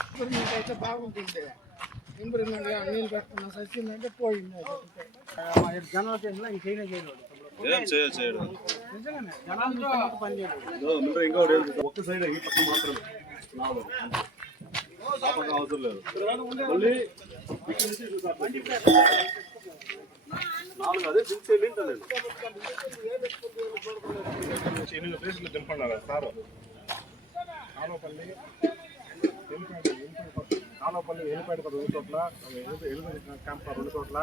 Improvement అయితే బాగుంటుంది. Improvement నీళ్ళు పెట్టుకున్న పోయింది అంతే. ఆ, మా జనాలు ఇంకేనే చేయలేదు? ఒక్క సైడ్ ఈ పక్క మాత్రమే అవసరం లేదు. మళ్ళీ. నాలుగు అదే ఎనిమిది ప్లేసులు దింపన్నారు సార్. ఆలోపల్లి ఎలిపేట ఎల్లిపేట రెండు చోట్ల ఎలిపేట క్యాంప్ రెండు చోట్ల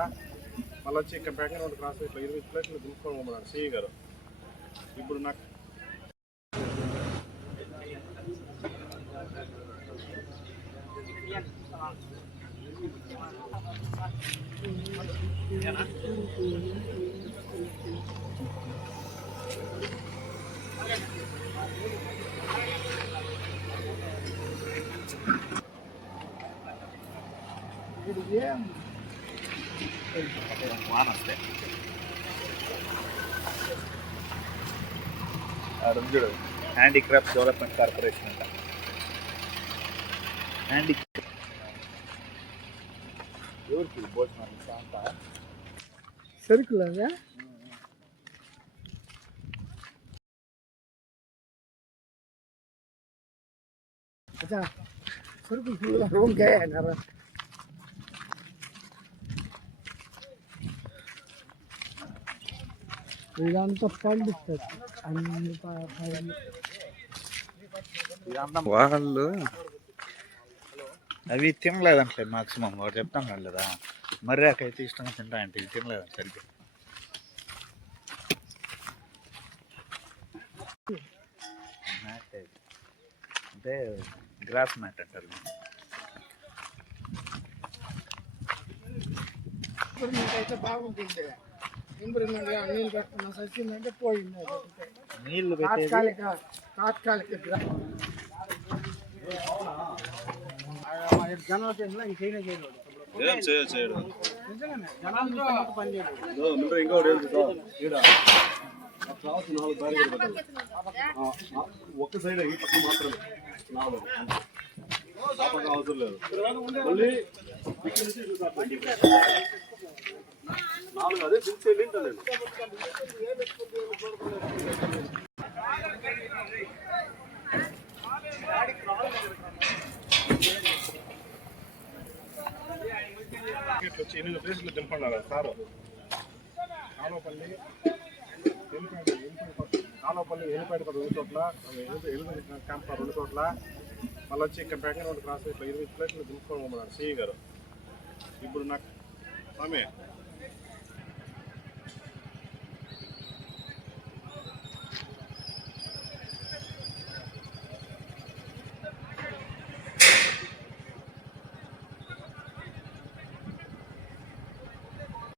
మళ్ళీ వచ్చి ఇక్కడ బ్యాక్ రెండు క్రాస్ ఇట్లా ఇరవై ప్లేట్లు దింపుకోమన్నారు సిఈ గారు ఇప్పుడు నాకు Thank you. వాన వస్తే చూడు హ్యాండిక్రాఫ్ట్ డెవలప్మెంట్ కార్పొరేషన్ అంట హ్యాండి ఎవరికి భోజనాలు అంతా సరుకులు అచ్చా సరుకులు ఫుల్గా రూమ్కే అన్నారు ఇదంతా పండిస్తుంది అన్ని ప- పైర్లు. వాళ్ళు అవి తినలేదంటే మాక్సిమం వాడు చెప్తాం కదా మర్రాకైతే ఇష్టంగా తింటాయంటే ఇవి తినలేదంట సరిగ్గా. అంటే గ్రాస్ మ్యాట్ అంటారు బాగుంటుంది ఇంప్రూవ్మెంట్ నీళ్ళు పెట్టుకున్న సచ్చిందంటే పోయింది పెట్టేది? తాత్కాలిక తాత్కాలిక గ్ర- ఆ, మా జనాలు చేసిన ఇంకేనే చేయలేదు. జనాలు పని చేయలేదు. కావాల్సిన నాలుగు. ఆ, ఆ, ఒక్క సైడ్ ఈ పక్క మాత్రమే. నాలుగు. అవసరం లేదు. మళ్ళీ ఇక్కడ నుంచి వచ్చి ఎనిమిది ప్లేసులు దింపన్నారు సార్? ఆలోపల్లి ఎలిపేట ఎలిపేట ఆలోపల్లి ఎలిపేట రెండు చోట్ల ఎలిపేట క్యాంప్ రెండు చోట్ల. మళ్ళీ వచ్చి ఇక్కడ బ్యాక్ క్రాస్ ఇట్లా ఇరవై ప్లేట్లు దింపుకోమన్నారు సిఈ గారు. ఇప్పుడు నాకు ఆమె